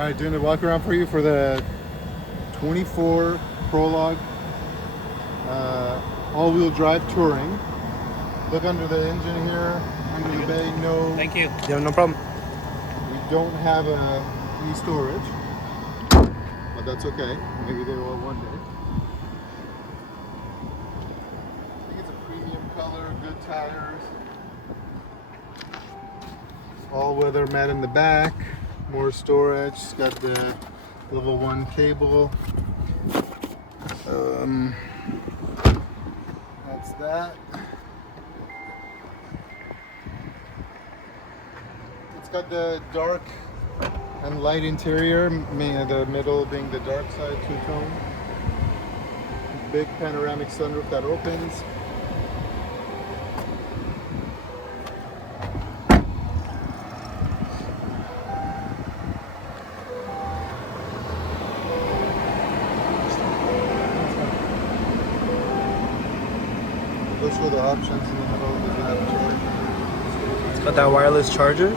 Alright, doing the walk around for you for the 24 Prologue all-wheel drive touring. Look under the engine here, under the bay. No, Thank you. Yeah, no problem. we don't have any storage, but that's okay. Maybe they will one day. I think it's a premium color, good tires. All-weather mat in the back, more storage. It's got the level 1 cable. That's that. It's got the dark and light interior, the middle being the dark side, two-tone. Big panoramic sunroof that opens. Those were the options in the middle. Does it have a charge? It's got that wireless charger.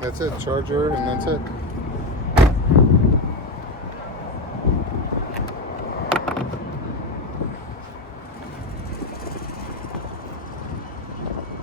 That's it, charger, and that's it.